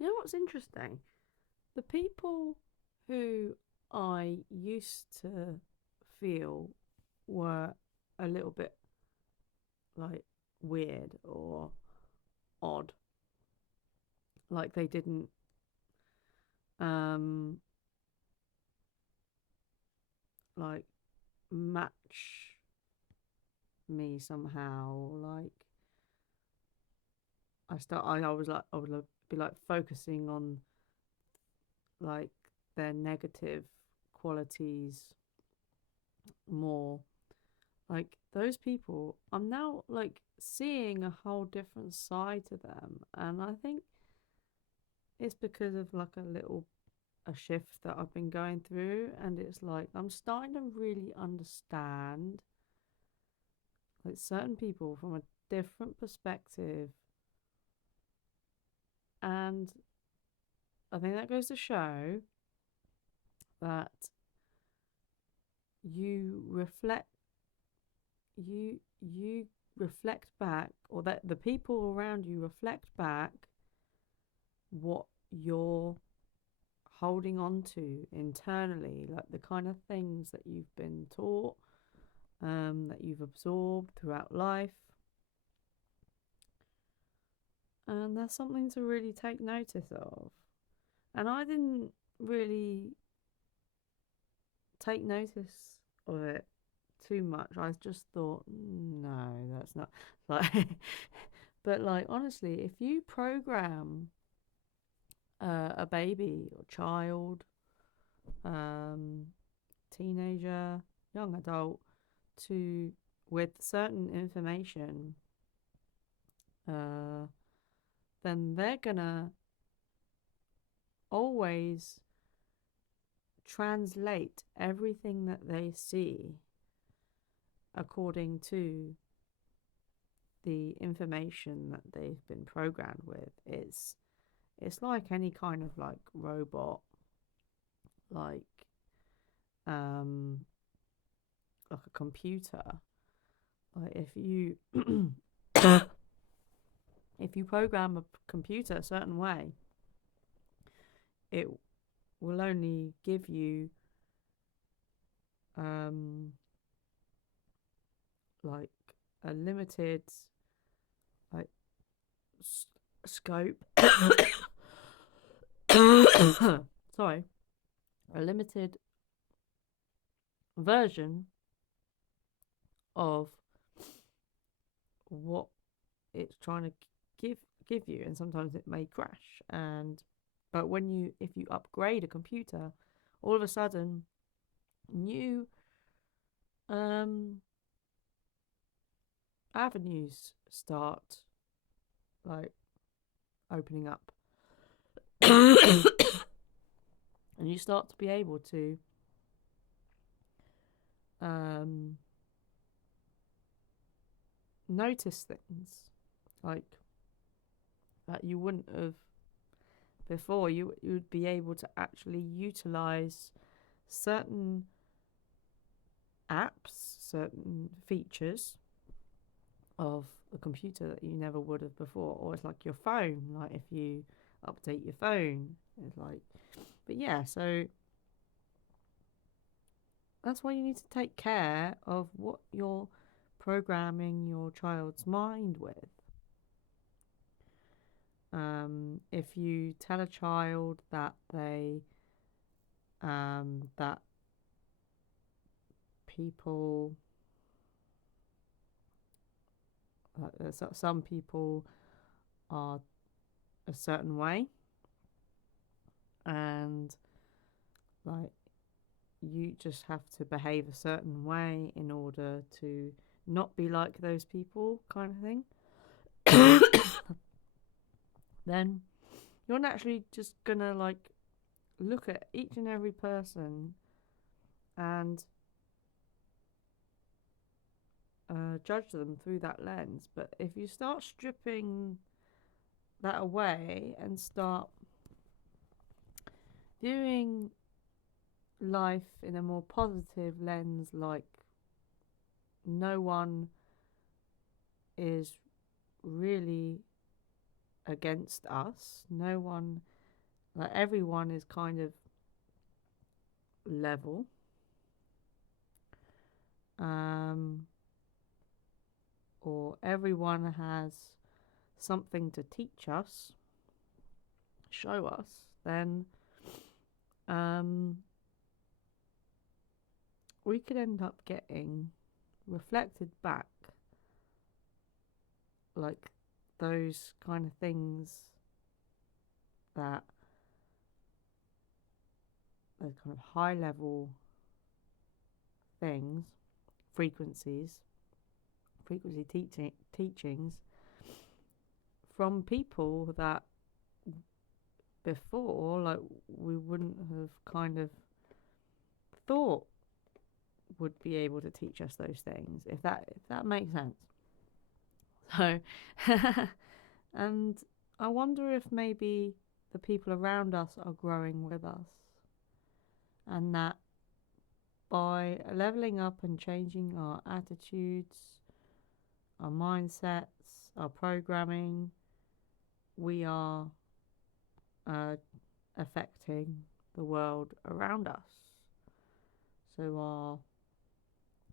You know what's interesting? The people who I used to feel were a little bit like weird or odd, like they didn't um like match me somehow. Like I would like, be like focusing on like their negative qualities more. Like those people, I'm now like seeing a whole different side to them, and I think it's because of like a shift that I've been going through, and it's like I'm starting to really understand like certain people from a different perspective, and I think that goes to show that you reflect you reflect back, or that the people around you reflect back what you're holding on to internally, like the kind of things that you've been taught, that you've absorbed throughout life. And that's something to really take notice of. And I didn't really take notice of it too much. I just thought, no, that's not like, but like honestly, if you program a baby or child, um, teenager, young adult, to with certain information, uh, then they're gonna always translate everything that they see according to the information that they've been programmed with. It's like any kind of like robot, like um like a computer. Like if you program a computer a certain way, it will only give you um like a limited like scope. Sorry, a limited version of what it's trying to give give you, and sometimes it may crash. And but when you if you upgrade a computer, all of a sudden new um avenues start like opening up, and you start to be able to um notice things like that you wouldn't have before. You would be able to actually utilize certain apps, certain features of a computer that you never would have before. Or it's like your phone, like if you update your phone, it's like, but yeah, so that's why you need to take care of what you're programming your child's mind with. If you tell a child that that people, some people are a certain way, and like you just have to behave a certain way in order to not be like those people, kind of thing, then you're naturally just gonna like look at each and every person and judge them through that lens. But if you start stripping that away and start viewing life in a more positive lens, like no one is really against us. No one, like everyone is kind of level. Or everyone has something to teach us, show us, then we could end up getting reflected back like those kind of things, that those kind of high level things, frequency teachings from people that before, like, we wouldn't have kind of thought would be able to teach us those things, if that makes sense. So and I wonder if maybe the people around us are growing with us, and that by leveling up and changing our attitudes, our mindsets, our programming, we are affecting the world around us. So our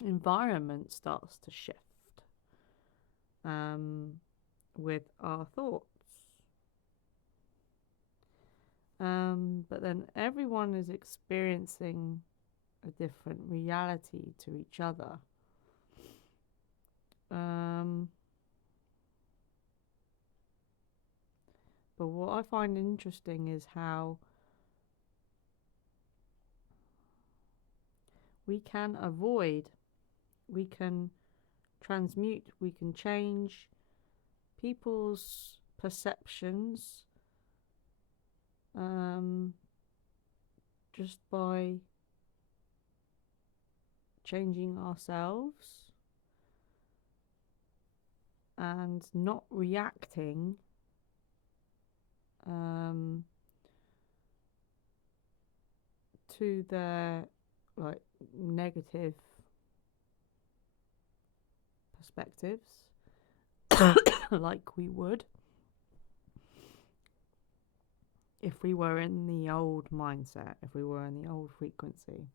environment starts to shift with our thoughts. But then everyone is experiencing a different reality to each other. But what I find interesting is how we can avoid, we can transmute, we can change people's perceptions just by changing ourselves and not reacting to their like negative perspectives like we would if we were in the old mindset, if we were in the old frequency.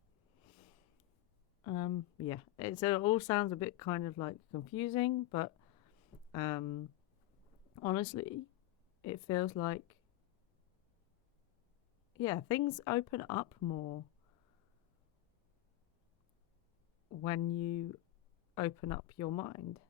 Yeah, it all sounds a bit kind of like confusing, but honestly, it feels like, yeah, things open up more when you open up your mind.